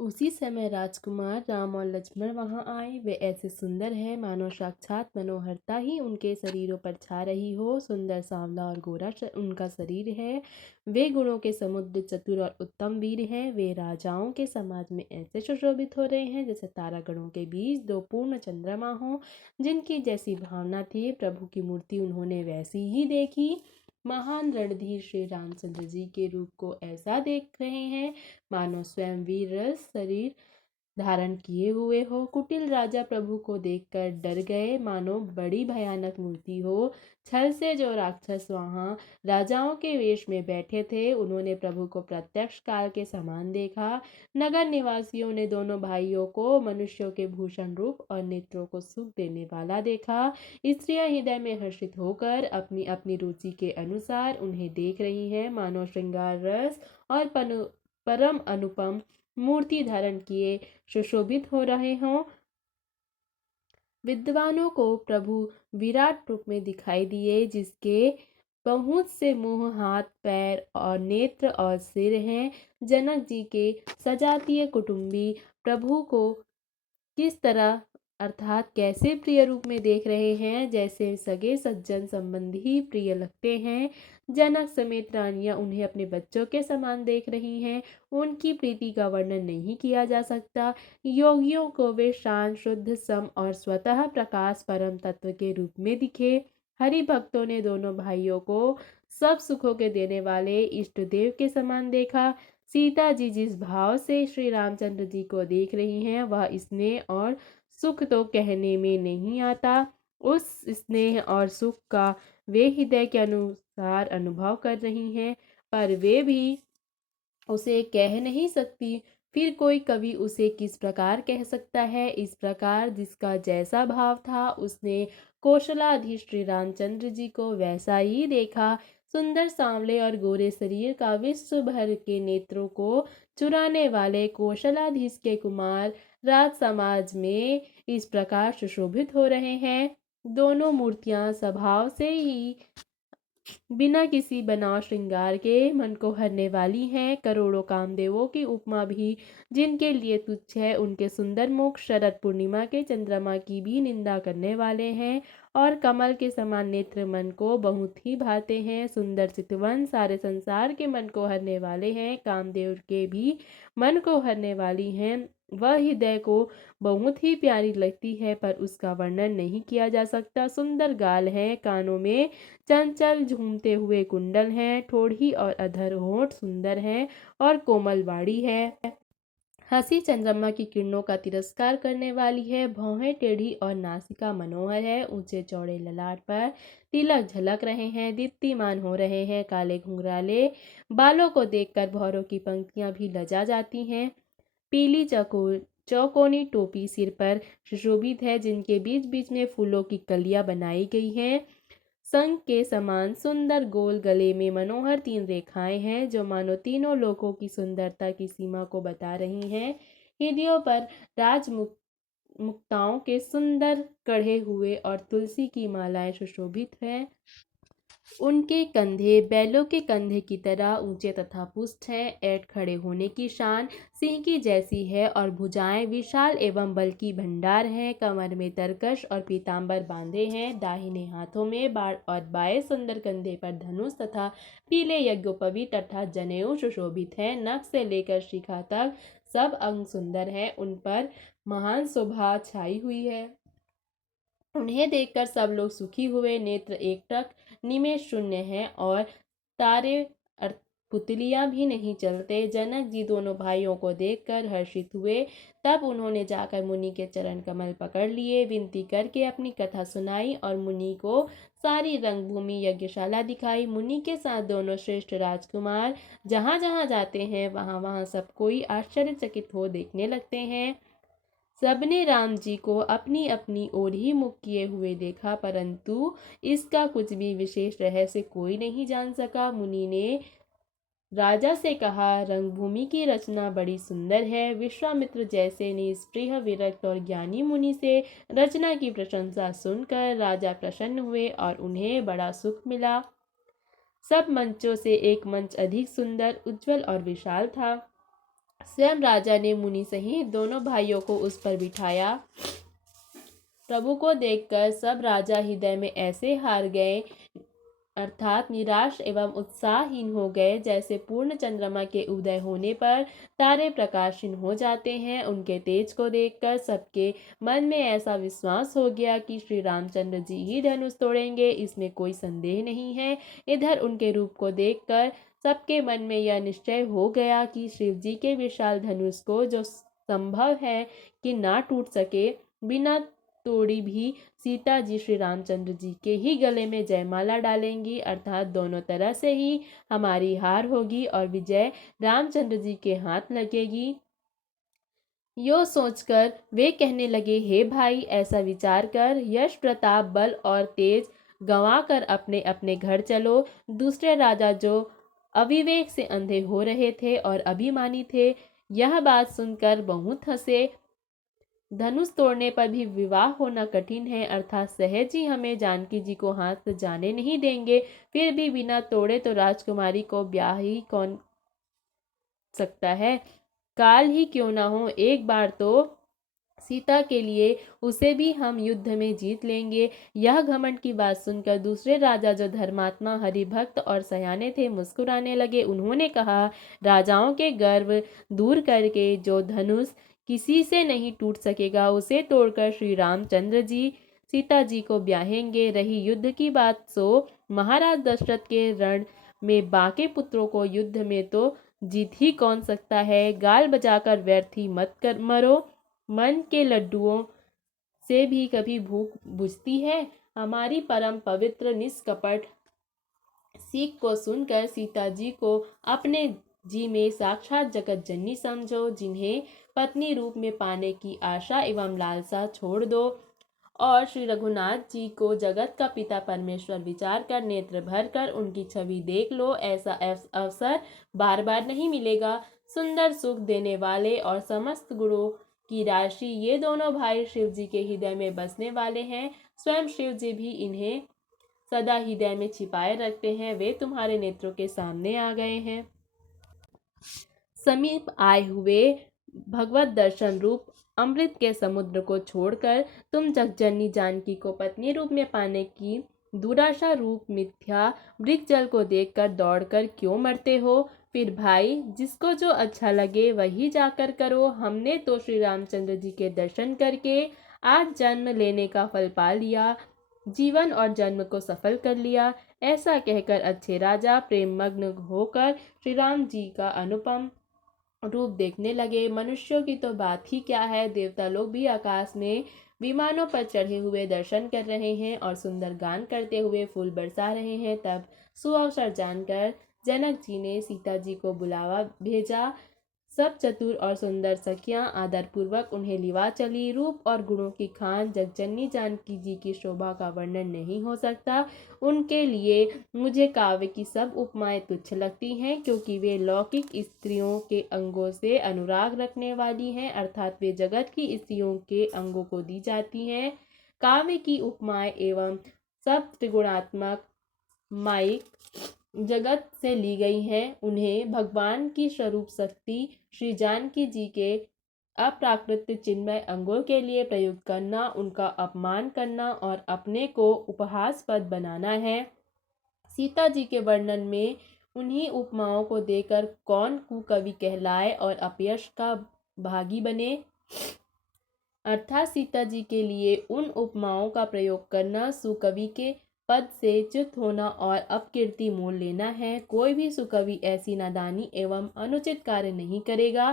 उसी समय राजकुमार राम और लक्ष्मण वहां आए। वे ऐसे सुंदर हैं मानो साक्षात मनोहरता ही उनके शरीरों पर छा रही हो। सुंदर सांवला और गोरा उनका शरीर है। वे गुणों के समुद्र, चतुर और उत्तम वीर हैं। वे राजाओं के समाज में ऐसे सुशोभित हो रहे हैं जैसे तारागणों के बीच दो पूर्ण चंद्रमा हो। जिनकी जैसी भावना थी प्रभु की मूर्ति उन्होंने वैसी ही देखी। महान रणधीर श्री रामचंद्र जी के रूप को ऐसा देख रहे हैं मानो स्वयं वीर रस शरीर धारण किए हुए हो। कुटिल राजा प्रभु को देखकर डर गए मानो बड़ी भयानक मूर्ति हो। छल से जो राक्षस वहां राजाओं के वेश में बैठे थे उन्होंने प्रभु को प्रत्यक्ष काल के समान देखा। नगर निवासियों ने दोनों भाइयों को मनुष्यों के भूषण रूप और नेत्रों को सुख देने वाला देखा। स्त्रियां हृदय में हर्षित होकर अपनी अपनी रुचि के अनुसार उन्हें देख रही हैं मानो श्रृंगार रस और परम अनुपम मूर्ति धारण किए सुशोभित हो रहे हों। विद्वानों को प्रभु विराट रूप में दिखाई दिए जिसके बहुत से मुंह, हाथ, पैर और नेत्र और सिर हैं। जनक जी के सजातीय कुटुंबी प्रभु को किस तरह अर्थात कैसे प्रिय रूप में देख रहे हैं जैसे सगे सज्जन संबंधी प्रिय लगते हैं। जनक समेत रानियां उन्हें अपने बच्चों के समान देख रही हैं। उनकी प्रीति का वर्णन नहीं किया जा सकता। योगियों को वे शांत, शुद्ध, सम और स्वतः प्रकाश परम तत्व के रूप में दिखे। हरि भक्तों ने दोनों भाइयों को सब सुखों के देने वाले इष्ट देव के समान देखा। सीता जी जिस भाव से श्री रामचंद्र जी को देख रही हैं वह स्नेह और सुख तो कहने में नहीं आता। उस स्नेह और सुख का वे हृदय के अनुसार अनुभव कर रही हैं पर वे भी उसे कह नहीं सकती। फिर कोई कवि उसे किस प्रकार कह सकता है। इस प्रकार जिसका जैसा भाव था उसने कौशलाधीश श्री रामचंद्र जी को वैसा ही देखा। सुंदर सांवले और गोरे शरीर का विश्व भर के नेत्रों को चुराने वाले कौशलाधीश के कुमार राज समाज में इस प्रकार सुशोभित हो रहे हैं। दोनों मूर्तियां स्वभाव से ही बिना किसी बनाव श्रृंगार के मन को हरने वाली हैं। करोड़ों कामदेवों की उपमा भी जिनके लिए तुच्छ है उनके सुंदर मुख शरद पूर्णिमा के चंद्रमा की भी निंदा करने वाले हैं और कमल के समान नेत्र मन को बहुत ही भाते हैं। सुंदर चितवन सारे संसार के मन को हरने वाले हैं। कामदेव के भी मन को हरने वाली हैं। वह हृदय को बहुत ही प्यारी लगती है पर उसका वर्णन नहीं किया जा सकता। सुंदर गाल है, कानों में चंचल झूमते हुए कुंडल हैं। ठोड़ी और अधर होठ सुंदर हैं और कोमल वाड़ी है। हंसी चंद्रमा की किरणों का तिरस्कार करने वाली है। भौहें टेढ़ी और नासिका मनोहर है। ऊंचे चौड़े ललाट पर तिलक झलक रहे हैं, दीप्तिमान हो रहे हैं। काले घुंघराले बालों को देखकर भौरों की पंक्तियां भी लजा जाती हैं। पीली चौकोनी टोपी सिर पर सुशोभित है जिनके बीच बीच में फूलों की कलियां बनाई गई हैं। संख के समान सुंदर गोल गले में मनोहर तीन रेखाएं हैं जो मानो तीनों लोकों की सुंदरता की सीमा को बता रही हैं। हृदयों पर मुक्ताओं के सुंदर कढ़े हुए और तुलसी की मालाएं सुशोभित हैं। उनके कंधे बैलों के कंधे की तरह ऊंचे तथा पुष्ट हैं। ऐठ खड़े होने की शान सिंह की जैसी है और भुजाएं विशाल एवं बल की भंडार हैं। कमर में तरकश और पीतांबर बांधे हैं। दाहिने हाथों में बाण और बाएं सुंदर कंधे पर धनुष तथा पीले यज्ञोपवीत अर्थात जनेऊ सुशोभित है। नख से लेकर शिखा तक सब अंग सुंदर है। उन पर महान शोभा छाई हुई है। उन्हें देखकर सब लोग सुखी हुए। नेत्र एकटक निमेष शून्य है और तारे पुतलियां भी नहीं चलते। जनक जी दोनों भाइयों को देखकर हर्षित हुए। तब उन्होंने जाकर मुनि के चरण कमल पकड़ लिए, विनती करके अपनी कथा सुनाई और मुनि को सारी रंगभूमि यज्ञशाला दिखाई। मुनि के साथ दोनों श्रेष्ठ राजकुमार जहां जहां जाते हैं वहां वहां सब कोई आश्चर्यचकित हो देखने लगते हैं। सबने राम जी को अपनी अपनी ओर ही मुख किए हुए देखा परंतु इसका कुछ भी विशेष रहस्य कोई नहीं जान सका। मुनि ने राजा से कहा, रंगभूमि की रचना बड़ी सुंदर है। विश्वामित्र जैसे निष्प्रिय विरक्त और ज्ञानी मुनि से रचना की प्रशंसा सुनकर राजा प्रसन्न हुए और उन्हें बड़ा सुख मिला। सब मंचों से एक मंच अधिक सुंदर, उज्जवल और विशाल था। स्वयं राजा ने मुनि सहित दोनों भाइयों को उस पर बिठाया। प्रभु को देखकर सब राजा हृदय में ऐसे हार गए, अर्थात निराश एवं उत्साहहीन हो गए, जैसे पूर्ण चंद्रमा के उदय होने पर तारे प्रकाशहीन हो जाते हैं। उनके तेज को देखकर सबके मन में ऐसा विश्वास हो गया कि श्री रामचंद्र जी ही धनुष तोड़ेंगे, इसमें कोई संदेह नहीं है। इधर उनके रूप को देखकर सबके मन में यह निश्चय हो गया कि शिव जी के विशाल धनुष को जो संभव है कि ना टूट सके, बिना तोड़ी भी सीता जी श्री रामचंद्र जी के ही गले में जयमाला डालेंगी, अर्थात दोनों तरह से ही हमारी हार होगी और विजय रामचंद्र जी के हाथ लगेगी। यो सोचकर वे कहने लगे, हे भाई, ऐसा विचार कर यश प्रताप बल और तेज गंवाकर अपने अपने घर चलो। दूसरे राजा जो अविवेक से अंधे हो रहे थे और अभिमानी थे, यह बात सुनकर बहुत हंसे। धनुष तोड़ने पर भी विवाह होना कठिन है, अर्थात सहज ही हमें जानकी जी को हाथ जाने नहीं देंगे। फिर भी बिना तोड़े तो राजकुमारी को ब्याह ही कौन सकता है। काल ही क्यों ना हो, एक बार तो सीता के लिए उसे भी हम युद्ध में जीत लेंगे। यह घमंड की बात सुनकर दूसरे राजा जो धर्मात्मा, हरिभक्त और सयाने थे, मुस्कुराने लगे। उन्होंने कहा, राजाओं के गर्व दूर करके जो धनुष किसी से नहीं टूट सकेगा, उसे तोड़कर श्री रामचंद्र जी सीता जी को ब्याहेंगे। रही युद्ध की बात, सो महाराज दशरथ के रण में बाके पुत्रों को युद्ध में तो जीत ही कौन सकता है। गाल बजाकर व्यर्थ ही मत कर मरो, मन के लड्डुओं से भी कभी भूख बुझती है। हमारी परम पवित्र निष्कपट सीख को सुनकर सीता जी को अपने जी में साक्षात जगत जननी समझो, जिन्हें पत्नी रूप में पाने की आशा एवं लालसा छोड़ दो, और श्री रघुनाथ जी को जगत का पिता परमेश्वर विचार कर नेत्र भर कर उनकी छवि देख लो। ऐसा अवसर बार बार नहीं मिलेगा। सुंदर सुख देने वाले और समस्त गुणों की राशि ये दोनों भाई शिव जी के हृदय में बसने वाले हैं। स्वयं शिव जी भी इन्हें सदा हृदय में छिपाए रखते हैं। वे तुम्हारे नेत्रों के सामने आ गए हैं। समीप आए हुए भगवत दर्शन रूप अमृत के समुद्र को छोड़कर तुम जगजननी जानकी को पत्नी रूप में पाने की दुराशा रूप मिथ्या वृक्ष जल को देखकर दौड़कर क्यों मरते हो। फिर भाई, जिसको जो अच्छा लगे वही जाकर करो। हमने तो श्री रामचंद्र जी के दर्शन करके आज जन्म लेने का फल पा लिया, जीवन और जन्म को सफल कर लिया। ऐसा कहकर अच्छे राजा प्रेम मग्न होकर श्री राम जी का अनुपम रूप देखने लगे। मनुष्यों की तो बात ही क्या है, देवता लोग भी आकाश में विमानों पर चढ़े हुए दर्शन कर रहे हैं और सुंदर गान करते हुए फूल बरसा रहे हैं। तब सुअवसर जानकर जनक जी ने सीता जी को बुलावा भेजा। सब चतुर और सुंदर सखियां आदर पूर्वक उन्हें लिवा चली। रूप और गुणों की खान जगजननी जानकी जी की शोभा का वर्णन नहीं हो सकता। उनके लिए मुझे काव्य की सब उपमाएं तुच्छ लगती हैं, क्योंकि वे लौकिक स्त्रियों के अंगों से अनुराग रखने वाली हैं, अर्थात वे जगत की स्त्रियों के अंगों को दी जाती हैं। काव्य की उपमाएं एवं सब त्रिगुणात्मक माइक जगत से ली गई हैं। उन्हें भगवान की स्वरूप शक्ति श्री जानकी जी के अप्राकृत चिन्मय अंगों के लिए प्रयुक्त करना, उनका अपमान करना और अपने को उपहासास्पद बनाना है। सीता जी के वर्णन में उन्हीं उपमाओं को देकर कौन कुकवि कहलाए और अपयश का भागी बने, अर्थात सीता जी के लिए उन उपमाओं का प्रयोग करना सुकवि के पद से च्युत होना और अपकीर्ति मोल लेना है। कोई भी सुकवि ऐसी नादानी एवं अनुचित कार्य नहीं करेगा।